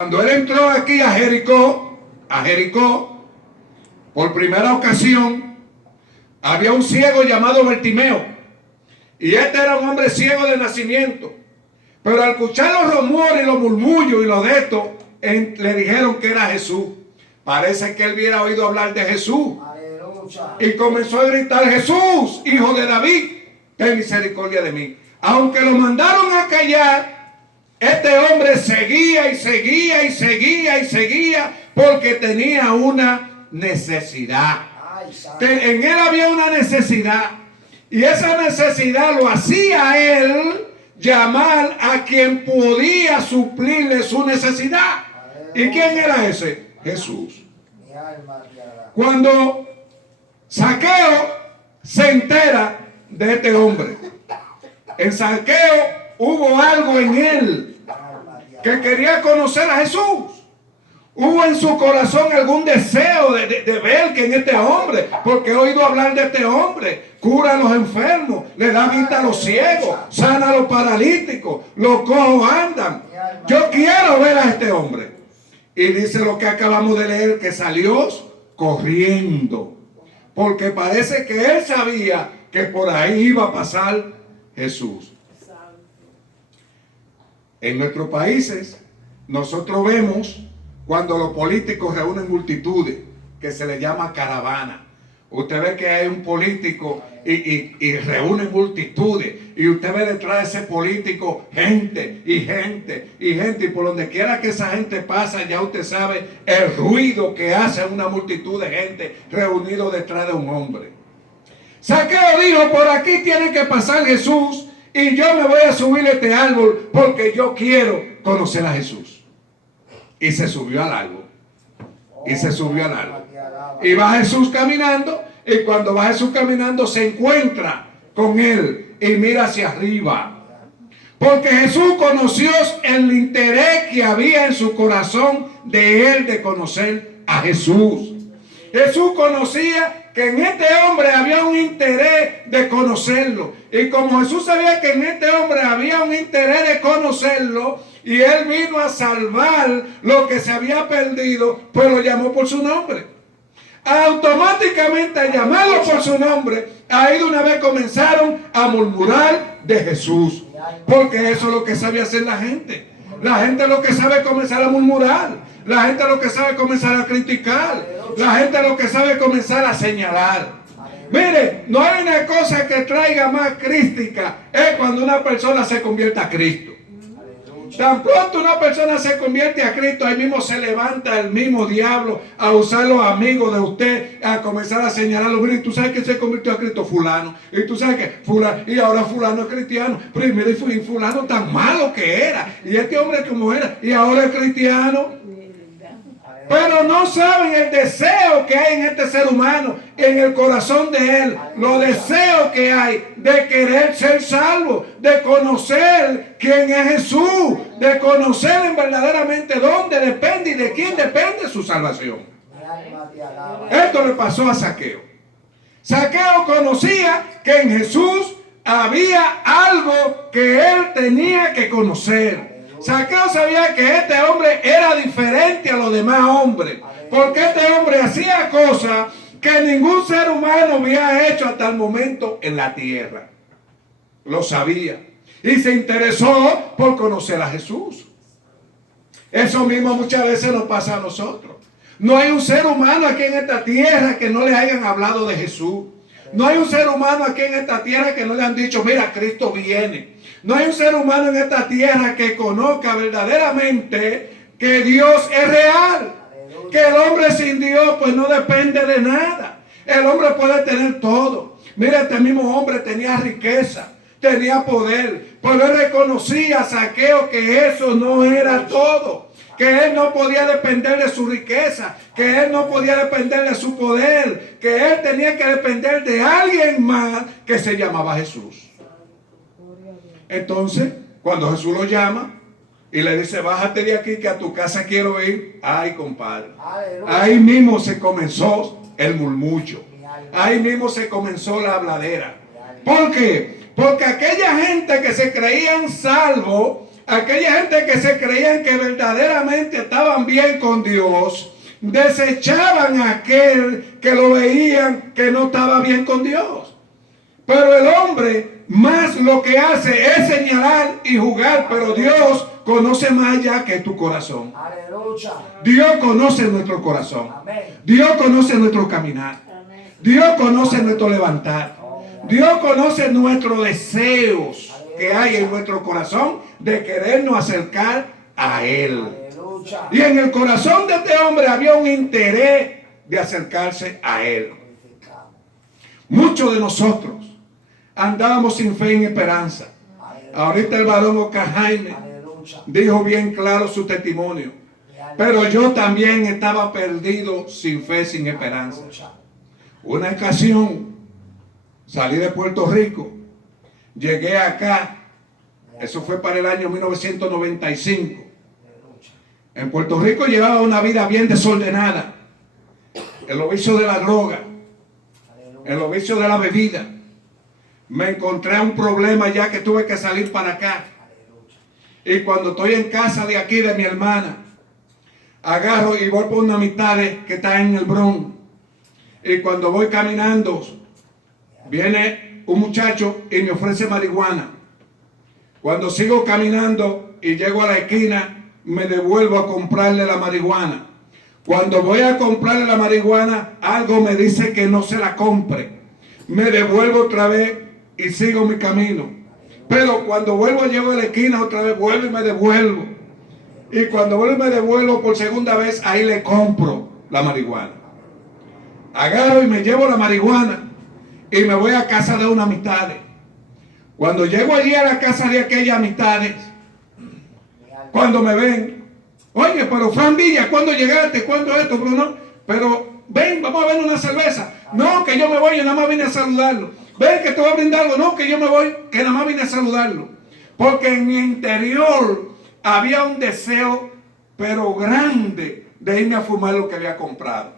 Cuando él entró aquí a Jericó, por primera ocasión, había un ciego llamado Bartimeo. Y este era un hombre ciego de nacimiento. Pero al escuchar los rumores y los murmullos y lo de esto, le dijeron que era Jesús. Parece que él hubiera oído hablar de Jesús. Aleluya. Y comenzó a gritar: Jesús, hijo de David, ten misericordia de mí. Aunque lo mandaron a callar, este hombre seguía y seguía y seguía y seguía porque tenía una necesidad. En él había una necesidad. Y esa necesidad lo hacía a él llamar a quien podía suplirle su necesidad. ¿Y quién era ese? Jesús. Cuando Zaqueo se entera de este hombre, en Zaqueo hubo algo en él que quería conocer a Jesús. Hubo en su corazón algún deseo de ver que en este hombre, porque he oído hablar de este hombre, cura a los enfermos, le da vista a los ciegos, sana a los paralíticos, los cojos andan. Yo quiero ver a este hombre. Y dice lo que acabamos de leer, que salió corriendo, porque parece que él sabía que por ahí iba a pasar Jesús. En nuestros países, nosotros vemos cuando los políticos reúnen multitudes, que se le llama caravana. Usted ve que hay un político y reúne multitudes, y usted ve detrás de ese político gente y gente y gente, y por donde quiera que esa gente pasa, ya usted sabe el ruido que hace una multitud de gente reunido detrás de un hombre. Zaqueo dijo: por aquí tiene que pasar Jesús, y yo me voy a subir a este árbol porque yo quiero conocer a Jesús. Y se subió al árbol. Y va Jesús caminando, y cuando va Jesús caminando se encuentra con él y mira hacia arriba. Porque Jesús conoció el interés que había en su corazón de él de conocer a Jesús. Jesús conocía que en este hombre había un interés de conocerlo. Y como Jesús sabía que en este hombre había un interés de conocerlo, y él vino a salvar lo que se había perdido, pues lo llamó por su nombre. Automáticamente, al llamarlo por su nombre, ahí de una vez comenzaron a murmurar de Jesús. Porque eso es lo que sabe hacer la gente. La gente lo que sabe es comenzar a murmurar. La gente lo que sabe es comenzar a criticar. La gente lo que sabe es comenzar a señalar. Mire, no hay una cosa que traiga más crítica, es cuando una persona se convierte a Cristo. Tan pronto una persona se convierte a Cristo, ahí mismo se levanta el mismo diablo a usar los amigos de usted, a comenzar a señalarlo. Mire, tú sabes que se convirtió a Cristo fulano, y tú sabes que fulano, y ahora fulano es cristiano. Primero y fulano tan malo que era, y este hombre como era, y ahora es cristiano. Pero no saben el deseo que hay en este ser humano, en el corazón de él, los deseos que hay de querer ser salvo, de conocer quién es Jesús, de conocer en verdaderamente dónde depende y de quién depende su salvación. Esto le pasó a Zaqueo. Zaqueo conocía que en Jesús había algo que él tenía que conocer. Zaqueo sabía que este hombre era diferente a los demás hombres, porque este hombre hacía cosas que ningún ser humano había hecho hasta el momento en la tierra. Lo sabía y se interesó por conocer a Jesús. Eso mismo muchas veces nos pasa a nosotros. No hay un ser humano aquí en esta tierra que no le hayan hablado de Jesús. No hay un ser humano aquí en esta tierra que no le han dicho: mira, Cristo viene. No hay un ser humano en esta tierra que conozca verdaderamente que Dios es real. Que el hombre sin Dios pues no depende de nada. El hombre puede tener todo. Mira, este mismo hombre tenía riqueza, tenía poder, pero él reconocía a Zaqueo que eso no era todo. Que él no podía depender de su riqueza, que él no podía depender de su poder, que él tenía que depender de alguien más que se llamaba Jesús. Entonces, cuando Jesús lo llama y le dice: bájate de aquí que a tu casa quiero ir. Ay, compadre. Ahí mismo se comenzó el murmullo. Ahí mismo se comenzó la habladera. ¿Por qué? Porque aquella gente que se creían salvos aquella gente que se creían que verdaderamente estaban bien con Dios, desechaban a aquel que lo veían que no estaba bien con Dios. Pero el hombre más lo que hace es señalar y jugar, pero Dios conoce más allá que tu corazón. Aleluya. Dios conoce nuestro corazón. Amén. Dios conoce nuestro caminar. Dios conoce nuestro levantar. Dios conoce nuestros deseos que hay en nuestro corazón de querernos acercar a Él. Aleluya. Y en el corazón de este hombre había un interés de acercarse a Él. Muchos de nosotros andábamos sin fe y esperanza. Ahorita el varón Oscar Jaime dijo bien claro su testimonio. Pero yo también estaba perdido sin fe, sin esperanza. Una ocasión salí de Puerto Rico, llegué acá, eso fue para el año 1995. En Puerto Rico llevaba una vida bien desordenada, en los vicios de la droga, en los vicios de la bebida. Me encontré un problema ya que tuve que salir para acá. Y cuando estoy en casa de aquí de mi hermana, agarro y voy por una amistad que está en el Bronx. Y cuando voy caminando, viene un muchacho y me ofrece marihuana. Cuando sigo caminando y llego a la esquina, me devuelvo a comprarle la marihuana. Cuando voy a comprarle la marihuana, algo me dice que no se la compre. Me devuelvo otra vez y sigo mi camino. Pero cuando vuelvo, llego a la esquina, otra vez vuelvo y me devuelvo. Y cuando vuelvo y me devuelvo por segunda vez, ahí le compro la marihuana. Agarro y me llevo la marihuana y me voy a casa de una amistad. Cuando llego allí a la casa de aquellas amistades, cuando me ven, oye, pero Fran Villa, ¿cuándo llegaste? ¿Cuándo esto? Pero ven, vamos a ver una cerveza. No, que yo me voy, yo nada más vine a saludarlo. Ven, que te voy a brindar algo. No, que yo me voy, que nada más vine a saludarlo. Porque en mi interior había un deseo, pero grande, de irme a fumar lo que había comprado.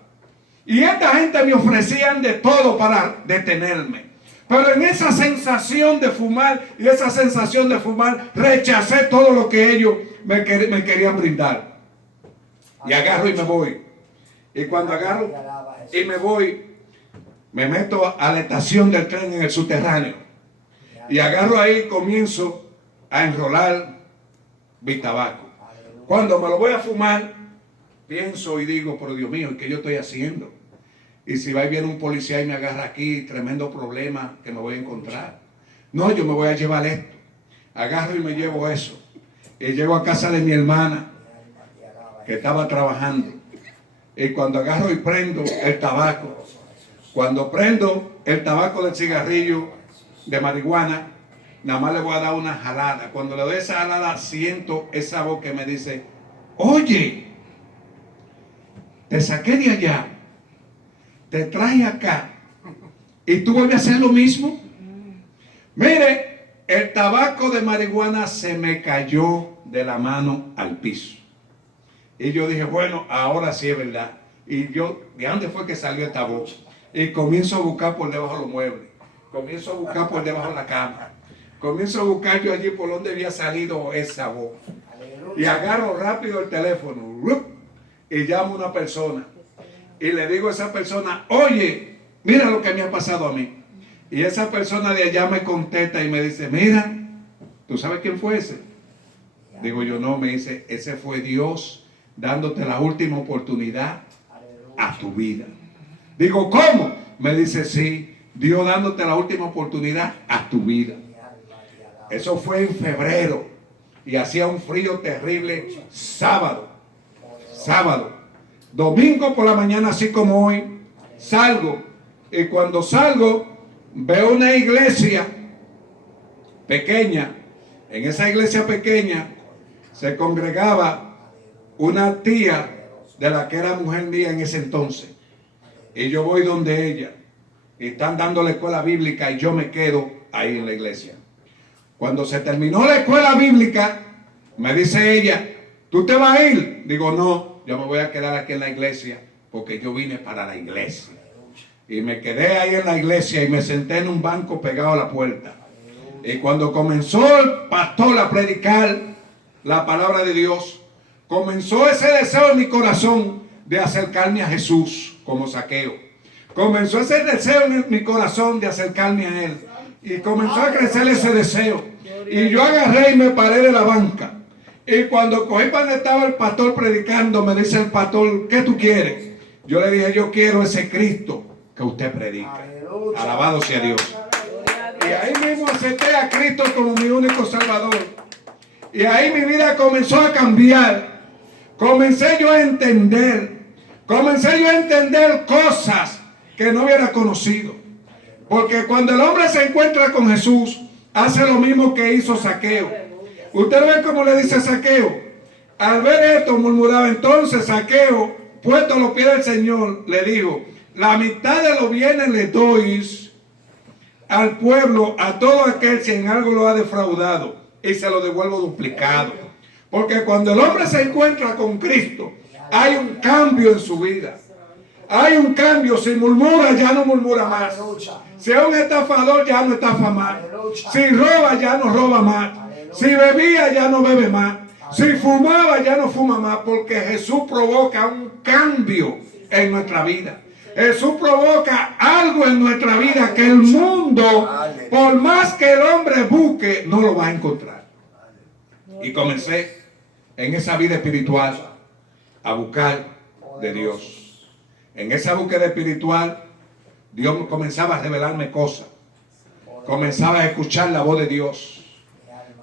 Y esta gente me ofrecían de todo para detenerme. Pero en esa sensación de fumar y esa sensación de fumar, rechacé todo lo que ellos me querían brindar. Y agarro y me voy. Y cuando agarro y me voy, me meto a la estación del tren en el subterráneo. Y agarro ahí y comienzo a enrolar mi tabaco. Cuando me lo voy a fumar, pienso y digo, pero Dios mío, ¿qué yo estoy haciendo? Y si va y viene un policía y me agarra aquí, tremendo problema que me voy a encontrar. No, yo me voy a llevar esto. Agarro y me llevo eso. Y llego a casa de mi hermana, que estaba trabajando. Y cuando agarro y prendo el tabaco, cuando prendo el tabaco del cigarrillo de marihuana, nada más le voy a dar una jalada. Cuando le doy esa jalada, siento esa voz que me dice, oye, te saqué de allá, te traje acá, y tú vuelves a hacer lo mismo. Mire, el tabaco de marihuana se me cayó de la mano al piso. Y yo dije, bueno, ahora sí es verdad. Y yo, ¿de dónde fue que salió esta voz? Y comienzo a buscar por debajo de los muebles. Comienzo a buscar por debajo de la cama. Comienzo a buscar yo allí por donde había salido esa voz. Y agarro rápido el teléfono. Y llamo a una persona. Y le digo a esa persona, oye, mira lo que me ha pasado a mí. Y esa persona de allá me contesta y me dice, mira, ¿tú sabes quién fue ese? Digo yo, no, me dice, ese fue Dios dándote la última oportunidad a tu vida. Digo, ¿cómo? Me dice, sí, Dios dándote la última oportunidad a tu vida. Eso fue en febrero y hacía un frío terrible sábado. Domingo por la mañana, así como hoy, salgo. Y cuando salgo, veo una iglesia pequeña. En esa iglesia pequeña se congregaba una tía de la que era mujer mía en ese entonces. Y yo voy donde ella. Y están dando la escuela bíblica y yo me quedo ahí en la iglesia. Cuando se terminó la escuela bíblica, me dice ella, ¿tú te vas a ir? Digo, no, yo me voy a quedar aquí en la iglesia porque yo vine para la iglesia. Y me quedé ahí en la iglesia y me senté en un banco pegado a la puerta. Y cuando comenzó el pastor a predicar, la palabra de Dios, comenzó ese deseo en mi corazón de acercarme a Jesús como Zaqueo. Comenzó ese deseo en mi corazón de acercarme a Él. Y comenzó a crecer ese deseo. Y yo agarré y me paré de la banca. Y cuando cogí para donde estaba el pastor predicando, me dice el pastor, ¿qué tú quieres? Yo le dije, yo quiero ese Cristo que usted predica. Alabado sea Dios. Y ahí mismo acepté a Cristo como mi único Salvador. Y ahí mi vida comenzó a cambiar. Comencé yo a entender cosas que no hubiera conocido. Porque cuando el hombre se encuentra con Jesús, hace lo mismo que hizo Zaqueo. Usted ve cómo le dice Zaqueo. Al ver esto, murmuraba. Entonces Zaqueo, puesto a los pies del Señor, le dijo, la mitad de los bienes le doy al pueblo, a todo aquel si en algo lo ha defraudado, y se lo devuelvo duplicado. Porque cuando el hombre se encuentra con Cristo, hay un cambio en su vida. Hay un cambio. Si murmura, ya no murmura más. Si es un estafador, ya no estafa más. Si roba, ya no roba más. Si bebía, ya no bebe más. Si fumaba, ya no fuma más. Porque Jesús provoca un cambio en nuestra vida. Jesús provoca algo en nuestra vida que el mundo, por más que el hombre busque, no lo va a encontrar. Y comencé en esa vida espiritual a buscar de Dios. En esa búsqueda espiritual, Dios comenzaba a revelarme cosas. Comenzaba a escuchar la voz de Dios.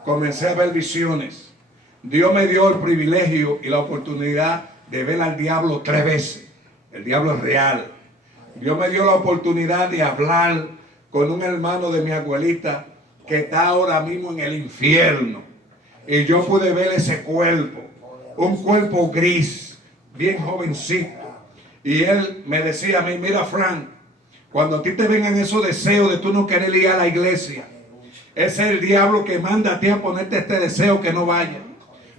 Comencé a ver visiones. Dios me dio el privilegio y la oportunidad de ver al diablo 3 veces. El diablo es real. Dios me dio la oportunidad de hablar con un hermano de mi abuelita que está ahora mismo en el infierno. Y yo pude ver ese cuerpo, un cuerpo gris, bien jovencito. Y él me decía a mí, mira Frank, cuando a ti te vengan esos deseos de tú no querer ir a la iglesia, ese es el diablo que manda a ti a ponerte este deseo que no vaya.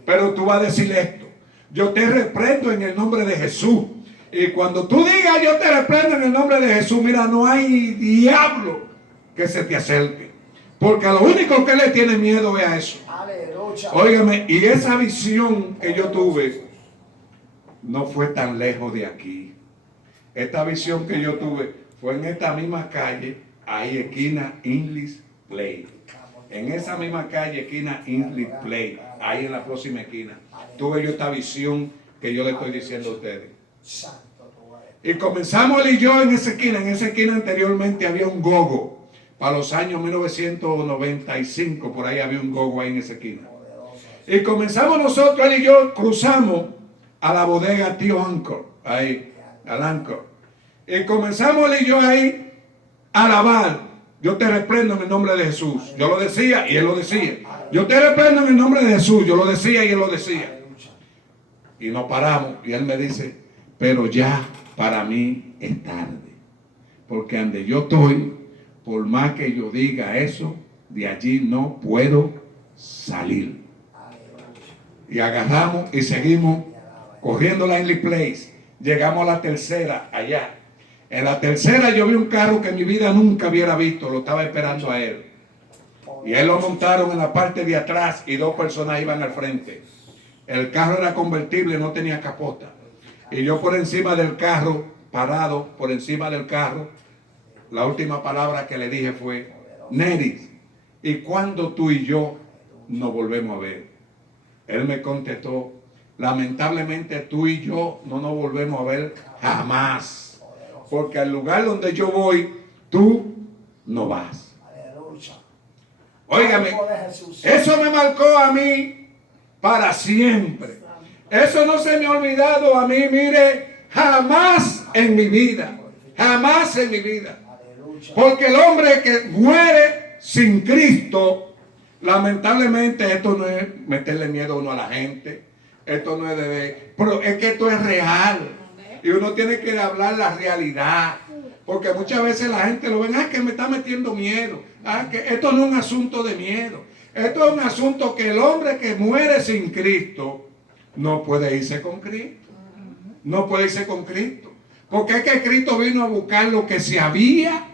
Pero tú vas a decir esto, yo te reprendo en el nombre de Jesús. Y cuando tú digas yo te reprendo en el nombre de Jesús, mira, no hay diablo que se te acerque. Porque a lo único que le tiene miedo es a eso. Óigame, y esa visión que yo tuve no fue tan lejos de aquí. Esta visión que yo tuve fue en esta misma calle, ahí esquina English Place. En esa misma calle, esquina English Place, ahí en la próxima esquina, tuve yo esta visión que yo le estoy diciendo a ustedes. Y comenzamos él y yo en esa esquina anteriormente había un gogo. Para los años 1995, por ahí había un gogo ahí en esa esquina. Y comenzamos nosotros, él y yo, cruzamos a la bodega Tío Anchor, ahí, al Anchor. Y comenzamos él y yo ahí a alabar. Yo te reprendo en el nombre de Jesús. Yo lo decía y él lo decía. Yo te reprendo en el nombre de Jesús. Yo lo decía y él lo decía. Y nos paramos y él me dice, pero ya para mí es tarde. Porque donde yo estoy, por más que yo diga eso, de allí no puedo salir. Y agarramos y seguimos corriendo la English Place. Llegamos a la tercera allá. En la tercera yo vi un carro que en mi vida nunca hubiera visto. Lo estaba esperando a él. Y él lo montaron en la parte de atrás y 2 personas iban al frente. El carro era convertible, no tenía capota. Y yo por encima del carro, parado por encima del carro, la última palabra que le dije fue, Neris, ¿y cuándo tú y yo nos volvemos a ver? Él me contestó, lamentablemente tú y yo no nos volvemos a ver jamás. Porque al lugar donde yo voy, tú no vas. Óigame, eso me marcó a mí para siempre. Eso no se me ha olvidado a mí, mire, jamás en mi vida. Jamás en mi vida. Porque el hombre que muere sin Cristo, lamentablemente esto no es meterle miedo a uno a la gente. Esto no es pero es que esto es real. Y uno tiene que hablar la realidad. Porque muchas veces la gente lo ve, que me está metiendo miedo. Que esto no es un asunto de miedo. Esto es un asunto que el hombre que muere sin Cristo no puede irse con Cristo. No puede irse con Cristo. Porque es que Cristo vino a buscar lo que se había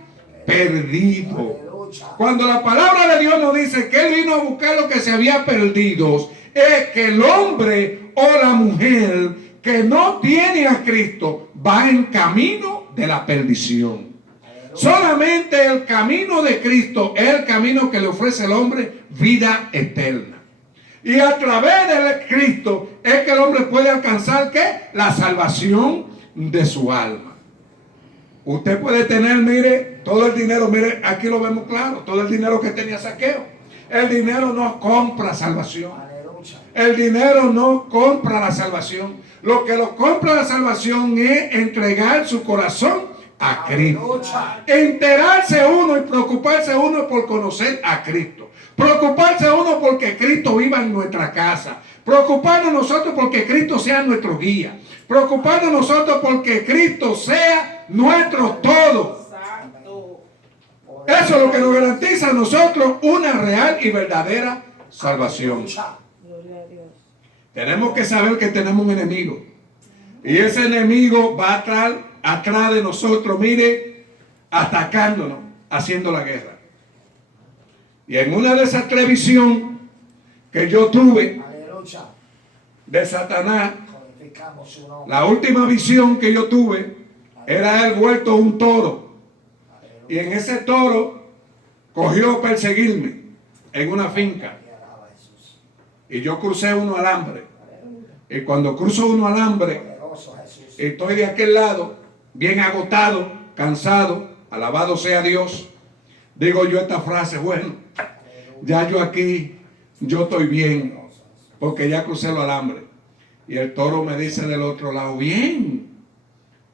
perdido. Cuando la palabra de Dios nos dice que Él vino a buscar lo que se había perdido, es que el hombre o la mujer que no tiene a Cristo va en camino de la perdición. Solamente el camino de Cristo es el camino que le ofrece al hombre vida eterna. Y a través de Cristo es que el hombre puede alcanzar ¿qué? La salvación de su alma. Usted puede tener, mire, todo el dinero, mire, aquí lo vemos claro, todo el dinero que tenía Zaqueo. El dinero no compra salvación. El dinero no compra la salvación. Lo que lo compra la salvación es entregar su corazón a Cristo. Enterarse uno y preocuparse uno por conocer a Cristo. Preocuparse uno porque Cristo viva en nuestra casa. Preocuparnos nosotros porque Cristo sea nuestro guía. Preocuparnos nosotros porque Cristo sea nuestro todo. Eso es lo que nos garantiza a nosotros una real y verdadera salvación. Tenemos que saber que tenemos un enemigo. Y ese enemigo va atrás de nosotros, mire, atacándonos, haciendo la guerra. Y en una de esas tres visiones que yo tuve de Satanás, la última visión que yo tuve era él vuelto un toro. Y en ese toro cogió a perseguirme en una finca. Y yo crucé uno alambre. Y cuando cruzo uno alambre, estoy de aquel lado, bien agotado, cansado, alabado sea Dios. Digo yo esta frase, bueno, ya yo aquí, yo estoy bien, porque ya crucé el alambre. Y el toro me dice del otro lado, bien,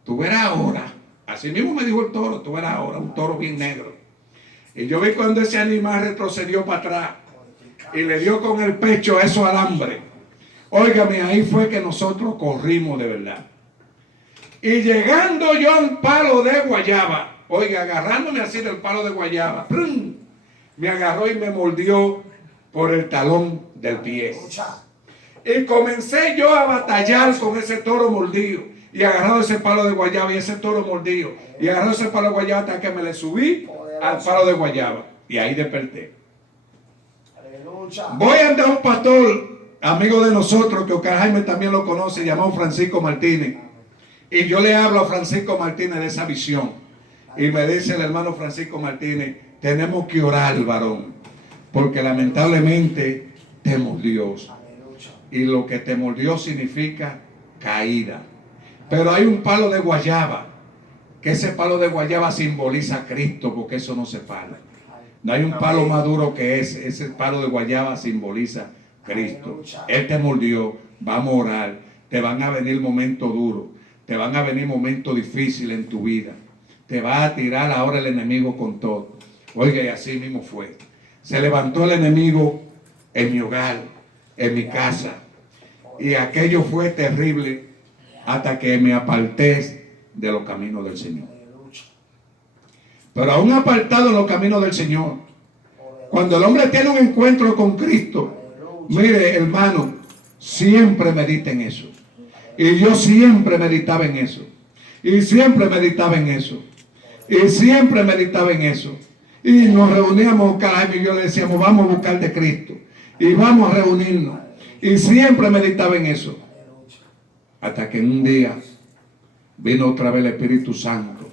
tú verás ahora. Así mismo me dijo el toro, tú verás ahora, un toro bien negro. Y yo vi cuando ese animal retrocedió para atrás y le dio con el pecho a esos alambres. Óigame, ahí fue que nosotros corrimos de verdad. Y llegando yo a un palo de guayaba, oiga, agarrándome así del palo de guayaba, ¡prum!, me agarró y me mordió por el talón del pie. Y comencé yo a batallar con ese toro mordido. Y agarrado ese palo de guayaba y ese toro mordido. Y agarrado ese palo de guayaba hasta que me le subí al palo de guayaba. Y ahí desperté. Voy a andar un pastor, amigo de nosotros, que Oscar Jaime también lo conoce, llamado Francisco Martínez. Y yo le hablo a Francisco Martínez de esa visión. Y me dice el hermano Francisco Martínez, tenemos que orar, varón, porque lamentablemente te mordió. Y lo que te mordió significa caída. Pero hay un palo de guayaba, que ese palo de guayaba simboliza a Cristo, porque eso no se para. No hay un palo más duro que ese palo de guayaba simboliza a Cristo. Él te mordió, vamos a orar, te van a venir momentos duros, te van a venir momentos difíciles en tu vida. Te va a tirar ahora el enemigo con todo. Oiga, y así mismo fue. Se levantó el enemigo en mi hogar, en mi casa. Y aquello fue terrible hasta que me aparté de los caminos del Señor. Pero aún apartado de los caminos del Señor, cuando el hombre tiene un encuentro con Cristo, mire, hermano, siempre medita en eso. Y yo siempre meditaba en eso. Y siempre meditaba en eso. Y siempre meditaba en eso. Y nos reuníamos, Jaime y yo le decíamos, vamos a buscar de Cristo. Y vamos a reunirnos. Y siempre meditaba en eso. Hasta que en un día vino otra vez el Espíritu Santo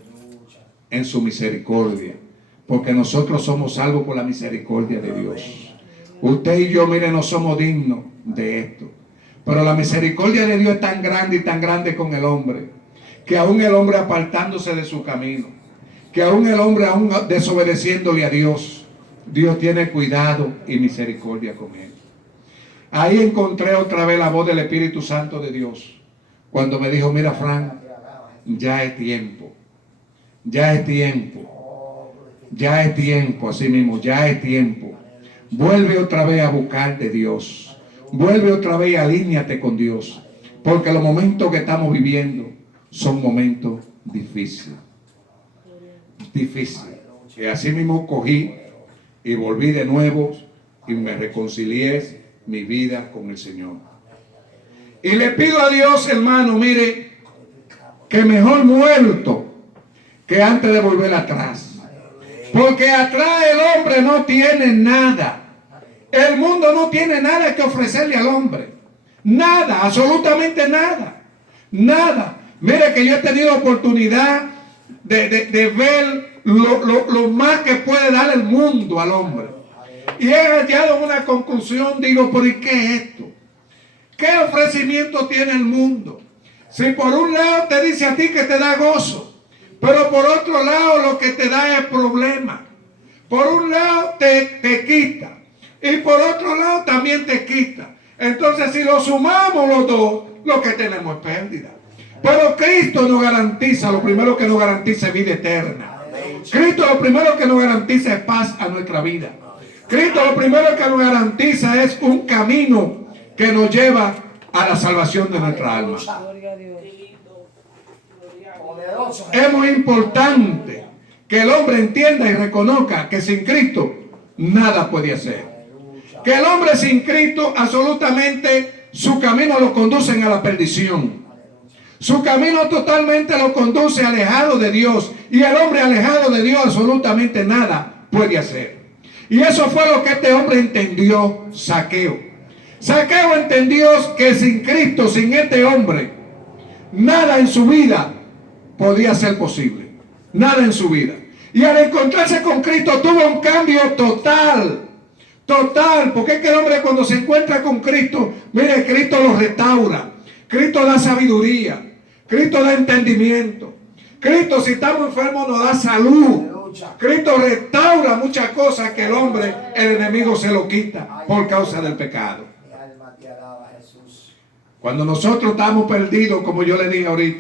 en su misericordia. Porque nosotros somos salvos por la misericordia de Dios. Usted y yo, mire, no somos dignos de esto. Pero la misericordia de Dios es tan grande con el hombre, que aún el hombre apartándose de su camino, que aún el hombre aún desobedeciéndole a Dios, Dios tiene cuidado y misericordia con él. Ahí encontré otra vez la voz del Espíritu Santo de Dios, cuando me dijo, mira, Frank, ya es tiempo, ya es tiempo, ya es tiempo, así mismo, ya es tiempo. Vuelve otra vez a buscar de Dios. Vuelve otra vez y alíñate con Dios. Porque los momentos que estamos viviendo son momentos difíciles. Difíciles. Y así mismo cogí y volví de nuevo y me reconcilié mi vida con el Señor. Y le pido a Dios, hermano, mire, que mejor muerto que antes de volver atrás. Porque atrás el hombre no tiene nada. El mundo no tiene nada que ofrecerle al hombre. Nada, absolutamente nada. Nada. Mire que yo he tenido oportunidad de ver lo más que puede dar el mundo al hombre. Y he hallado una conclusión, digo, ¿por qué es esto? ¿Qué ofrecimiento tiene el mundo? Si por un lado te dice a ti que te da gozo, pero por otro lado lo que te da es problema. Por un lado te quita y por otro lado también te quita. Entonces si lo sumamos los dos, lo que tenemos es pérdida. Pero Cristo nos garantiza, lo primero que nos garantiza es vida eterna. Cristo lo primero que nos garantiza es paz a nuestra vida. Cristo lo primero que nos garantiza es un camino que nos lleva a la salvación de nuestra alma. Es muy importante que el hombre entienda y reconozca que sin Cristo nada puede hacer. Que el hombre sin Cristo absolutamente su camino lo conduce a la perdición. Su camino totalmente lo conduce alejado de Dios. Y el hombre alejado de Dios absolutamente nada puede hacer. Y eso fue lo que este hombre entendió, Zaqueo. Zaqueo entendió que sin Cristo, sin este hombre, nada en su vida podía ser posible. Nada en su vida. Y al encontrarse con Cristo tuvo un cambio total. Total. Porque es que el hombre cuando se encuentra con Cristo, mire, Cristo lo restaura. Cristo da sabiduría. Cristo da entendimiento. Cristo, si estamos enfermos, nos da salud. Cristo restaura muchas cosas que el hombre, el enemigo, se lo quita por causa del pecado. Cuando nosotros estamos perdidos, como yo le dije ahorita,